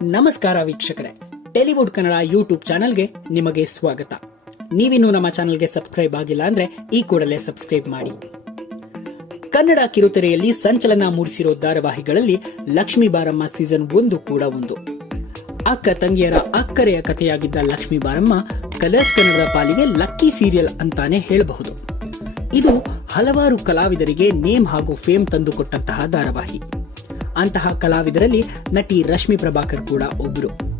ನಮಸ್ಕಾರ ವೀಕ್ಷಕರೇ. ಟೆಲಿವುಡ್ ಕನ್ನಡ ಯೂಟ್ಯೂಬ್ ಚಾನೆಲ್ಗೆ ನಿಮಗೆ ಸ್ವಾಗತ. ನೀವಿನ್ನು ನಮ್ಮ ಚಾನೆಲ್ಗೆ ಸಬ್ಸ್ಕ್ರೈಬ್ ಆಗಿಲ್ಲ ಅಂದ್ರೆ ಈ ಕೂಡಲೇ ಸಬ್ಸ್ಕ್ರೈಬ್ ಮಾಡಿ. ಕನ್ನಡ ಕಿರುತೆರೆಯಲ್ಲಿ ಸಂಚಲನ ಮೂಡಿಸಿರೋ ಧಾರಾವಾಹಿಗಳಲ್ಲಿ ಲಕ್ಷ್ಮೀ ಬಾರಮ್ಮ ಸೀಸನ್ ಒಂದು ಕೂಡ ಒಂದು. ಅಕ್ಕ ತಂಗಿಯರ ಅಕ್ಕರೆಯ ಕಥೆಯಾಗಿದ್ದ ಲಕ್ಷ್ಮೀ ಬಾರಮ್ಮ ಕಲರ್ಸ್ ಕನ್ನಡದ ಪಾಲಿಗೆ ಲಕ್ಕಿ ಸೀರಿಯಲ್ ಅಂತಾನೆ ಹೇಳಬಹುದು. ಇದು ಹಲವಾರು ಕಲಾವಿದರಿಗೆ ನೇಮ್ ಹಾಗೂ ಫೇಮ್ ತಂದುಕೊಟ್ಟಂತಹ ಧಾರಾವಾಹಿ. ಅಂತಹ ಕಲಾವಿದರಲ್ಲಿ ನಟಿ ರಶ್ಮಿ ಪ್ರಭಾಕರ್ ಕೂಡ ಒಬ್ಬರು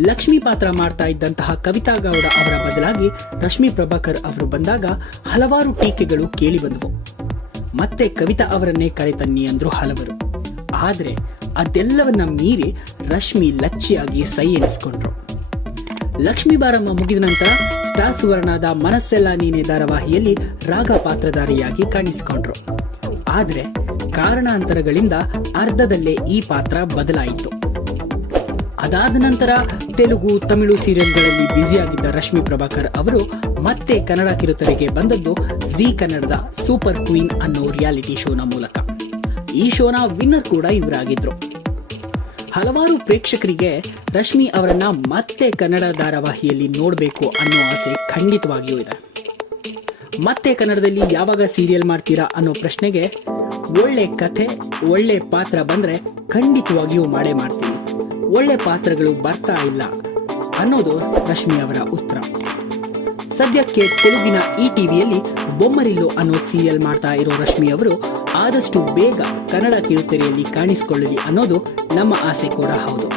ಲಕ್ಷ್ಮಿ ಪಾತ್ರ ಮಾಡ್ತಾ ಇದ್ದಂತಹ ಕವಿತಾ ಗೌಡ ಅವರ ಬದಲಾಗಿ ರಶ್ಮಿ ಪ್ರಭಾಕರ್ ಅವರು ಬಂದಾಗ ಹಲವಾರು ಟೀಕೆಗಳು ಕೇಳಿ ಬಂದವು. ಮತ್ತೆ ಕವಿತಾ ಅವರನ್ನೇ ಕರೆತನ್ನಿ ಅಂದ್ರು ಹಲವರು. ಆದ್ರೆ ಅದೆಲ್ಲವನ್ನ ಮೀರಿ ರಶ್ಮಿ ಲಚ್ಚಿಯಾಗಿ ಸೈ ಎನಿಸ್ಕೊಂಡ್ರು. ಲಕ್ಷ್ಮಿ ಬಾರಮ್ಮ ಮುಗಿದ ನಂತರ ಸ್ಟಾರ್ ಸುವರ್ಣದ ಮನಸ್ಸೆಲ್ಲ ನೀನೆ ಧಾರಾವಾಹಿಯಲ್ಲಿ ರಾಗ ಪಾತ್ರಧಾರಿಯಾಗಿ ಕಾಣಿಸಿಕೊಂಡ್ರು. ಆದ್ರೆ ಕಾರಣಾಂತರಗಳಿಂದ ಅರ್ಧದಲ್ಲೇ ಈ ಪಾತ್ರ ಬದಲಾಯಿತು. ಅದಾದ ನಂತರ ತೆಲುಗು, ತಮಿಳು ಸೀರಿಯಲ್ಗಳಲ್ಲಿ ಬ್ಯುಸಿಯಾಗಿದ್ದ ರಶ್ಮಿ ಪ್ರಭಾಕರ್ ಅವರು ಮತ್ತೆ ಕನ್ನಡ ಕಿರುತೆರೆಗೆ ಬಂದದ್ದು ಜಿ ಕನ್ನಡದ ಸೂಪರ್ ಕ್ವೀನ್ ಅನ್ನೋ ರಿಯಾಲಿಟಿ ಶೋನ ಮೂಲಕ. ಈ ಶೋನ ವಿನ್ನರ್ ಕೂಡ ಇವರಾಗಿದ್ರು. ಹಲವಾರು ಪ್ರೇಕ್ಷಕರಿಗೆ ರಶ್ಮಿ ಅವರನ್ನ ಮತ್ತೆ ಕನ್ನಡ ಧಾರಾವಾಹಿಯಲ್ಲಿ ನೋಡಬೇಕು ಅನ್ನೋ ಆಸೆ ಖಂಡಿತವಾಗಿಯೂ ಇದೆ. ಮತ್ತೆ ಕನ್ನಡದಲ್ಲಿ ಯಾವಾಗ ಸೀರಿಯಲ್ ಮಾಡ್ತೀರಾ ಅನ್ನೋ ಪ್ರಶ್ನೆಗೆ ಒಳ್ಳೆ ಕಥೆ, ಒಳ್ಳೆ ಪಾತ್ರ ಬಂದ್ರೆ ಖಂಡಿತವಾಗಿಯೂ ಮಾಡೇ ಮಾಡ್ತೀನಿ. ಒಳ್ಳೆ ಪಾತ್ರಗಳು ಬರ್ತಾ ಇಲ್ಲ ಅನ್ನೋದು ರಶ್ಮಿ ಅವರ ಉತ್ತರ. ಸದ್ಯಕ್ಕೆ ತೆಲುಗಿನ ಈ ಟಿವಿಯಲ್ಲಿ ಬೊಮ್ಮರಿಲ್ಲು ಅನ್ನೋ ಸೀರಿಯಲ್ ಮಾಡ್ತಾ ಇರೋ ರಶ್ಮಿ ಅವರು ಆದಷ್ಟು ಬೇಗ ಕನ್ನಡ ಕಿರುತೆರೆಯಲ್ಲಿ ಕಾಣಿಸಿಕೊಳ್ಳಲಿ ಅನ್ನೋದು ನಮ್ಮ ಆಸೆ ಕೂಡ ಹೌದು.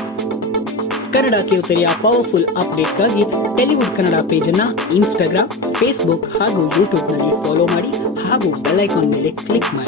ಕನ್ನಡ ಕಿರುತೆರೆಯ ಪವರ್ಫುಲ್ ಅಪ್ಡೇಟ್ಗಾಗಿ ಟೆಲಿವುಡ್ ಕನ್ನಡ ಪೇಜ್ ಅನ್ನ ಇನ್ಸ್ಟಾಗ್ರಾಮ್, ಫೇಸ್ಬುಕ್ ಹಾಗೂ ಯೂಟ್ಯೂಬ್ನಲ್ಲಿ ಫಾಲೋ ಮಾಡಿ ಹಾಗೂ ಬೆಲ್ ಐಕಾನ್ ಮೇಲೆ ಕ್ಲಿಕ್ ಮಾಡಿ.